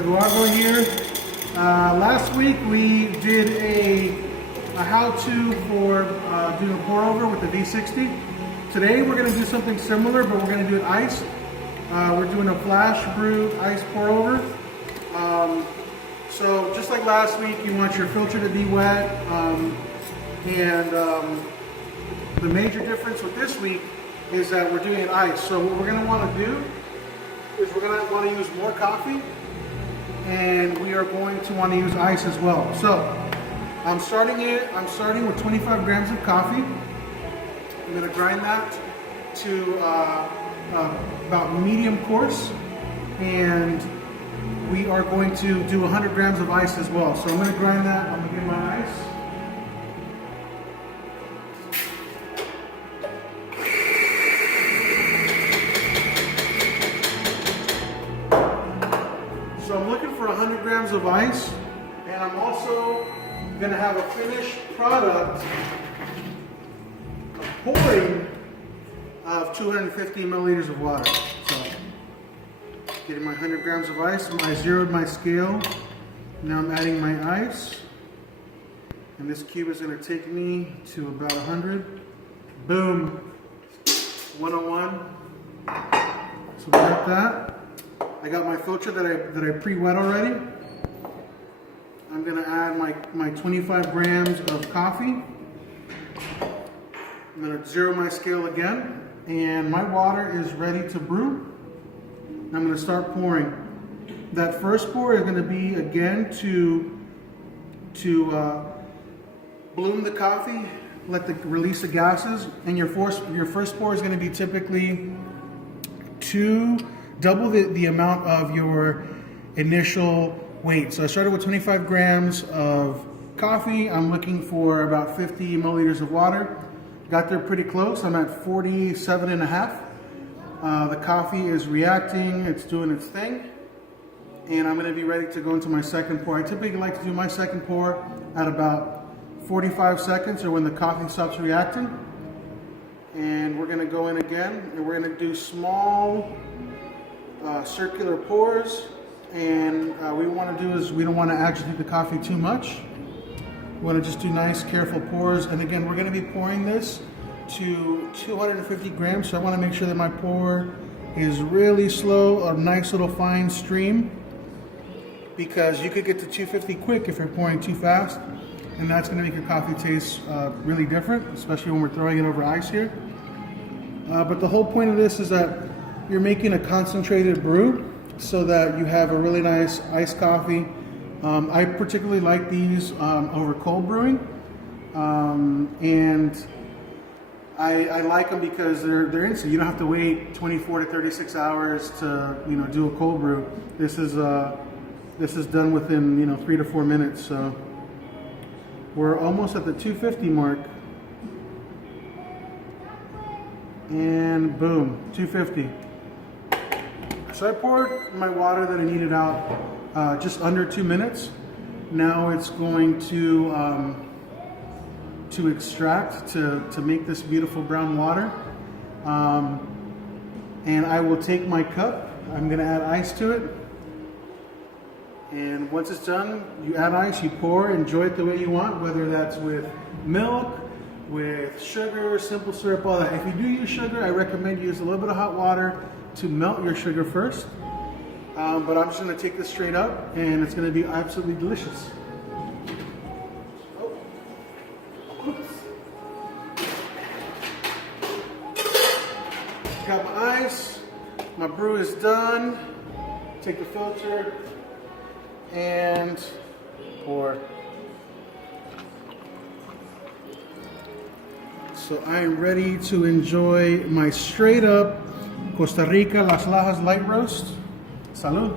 Eduardo here. Last week we did a how-to for doing a pour over with the V60. Today we're going to do something similar, but we're going to do it iced. We're doing a flash brew ice pour over. So just like last week, you want your filter to be wet. The major difference with this week is that we're doing it iced. So what we're going to want to do is we're going to want to use more coffee, and we are going to want to use ice as well. So I'm starting with 25 grams of coffee. I'm going to grind that to about medium coarse, and we are going to do 100 grams of ice as well. So I'm going to grind that. I'm going to get my ice. So I'm looking for 100 grams of ice, and I'm also going to have a finished product of pouring of 250 milliliters of water. So getting my 100 grams of ice, I zeroed my scale. Now I'm adding my ice, and this cube is going to take me to about 100. Boom, 101. So we got that. I got my filter that I pre-wet already. I'm going to add my 25 grams of coffee. I'm going to zero my scale again, and my water is ready to brew. I'm going to start pouring. That first pour is going to be again to bloom the coffee, release the gases, and your first pour is going to be typically double the amount of your initial weight. So I started with 25 grams of coffee. I'm looking for about 50 milliliters of water. Got there pretty close. I'm at 47 and a half. The coffee is reacting, it's doing its thing, and I'm going to be ready to go into my second pour. I typically like to do my second pour at about 45 seconds, or when the coffee stops reacting. And we're going to go in again, and we're going to do small circular pours. And what we want to do is we don't want to agitate the coffee too much. We want to just do nice, careful pours. And again, we're going to be pouring this to 250 grams, so I want to make sure that my pour is really slow, a nice little fine stream, because you could get to 250 quick if you're pouring too fast, and that's going to make your coffee taste really different, especially when we're throwing it over ice here. But the whole point of this is that you're making a concentrated brew so that you have a really nice iced coffee. I particularly like these over cold brewing, and I like them because they're instant. You don't have to wait 24 to 36 hours to do a cold brew. This is done within 3 to 4 minutes. So we're almost at the 250 mark, and boom, 250. So I poured my water that I needed out just under 2 minutes. Now it's going to extract to make this beautiful brown water. And I will take my cup. I'm going to add ice to it. And once it's done, you add ice, you pour, enjoy it the way you want, whether that's with milk, with sugar, simple syrup, all that. If you do use sugar, I recommend you use a little bit of hot water to melt your sugar first. But I'm just going to take this straight up, and it's going to be absolutely delicious. Got my ice, my brew is done. Take the filter and pour. So I am ready to enjoy my straight up Costa Rica Las Lajas light roast. Salud.